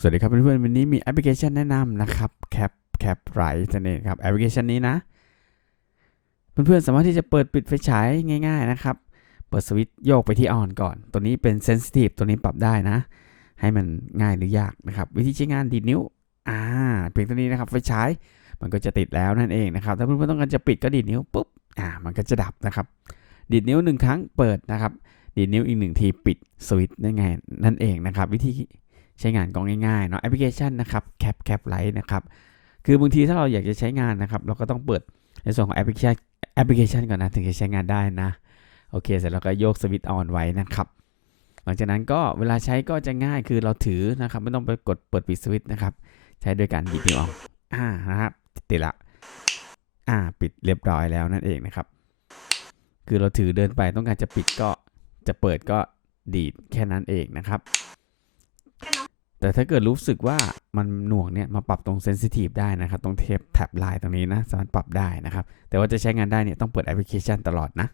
สวัสดีครับเพื่อนๆวันนี้มีแอปพลิเคชันแนะนำนะครับ Cap Cap Right นั่นเองครับแอปพลิเคชันนี้นะ เพื่อนๆสามารถที่จะเปิดปิดไฟฉายง่าย ๆนะครับ เปิดสวิตช์โยกไปที่ on ก่อน ตัวนี้เป็น sensitive ตัวนี้ปรับได้นะ ให้มันง่ายหรือยากนะครับ วิธีใช้งานดีดนิ้วอ่าเพียงตัวนี้นะครับไฟฉายมันก็จะติดแล้วนั่นเองนะครับถ้าเพื่อนๆต้องการจะปิดก็ดีดนิ้วปุ๊บอ่ามันก็จะดับนะครับดีดนิ้วหนึ่งครั้งเปิดนะครับดีดนิ้วอีกหนึ่งทีปิดสวิตช์ได้ไงนั่นเองนะครับ วิธี ใช้งานก็ง่ายๆเนาะแอปพลิเคชันนะครับแคปแคปไลท์นะครับคือบางทีถ้าเราอยากจะใช้งานนะครับ เราก็ต้องเปิดในส่วนของแอปพลิเคชันแอปพลิเคชันก่อนนะถึงจะใช้งานได้นะโอเคเสร็จแล้วก็โยกสวิตช์ออนไว้นะครับหลังจากนั้นก็เวลาใช้ก็จะง่ายคือเราถือนะครับ ไม่ต้องไปกดเปิดปิดสวิตช์นะครับ ใช้โดยการดีดนิ้วเอาอ่านะครับติดละอ่าปิดเรียบร้อยแล้วนั่นเองนะครับ คือเราถือเดินไปต้องการจะปิดก็จะเปิดก็ดีดแค่นั้นเองนะครับ แต่ถ้าเกิดรู้สึกว่ามันหน่วงเนี่ยมาปรับตรงเซนซิทีฟได้นะครับ ตรงเทปแท็บไลน์ตรงนี้นะ สามารถปรับได้นะครับ แต่ว่าจะใช้งานได้เนี่ยต้องเปิดแอปพลิเคชันตลอดนะ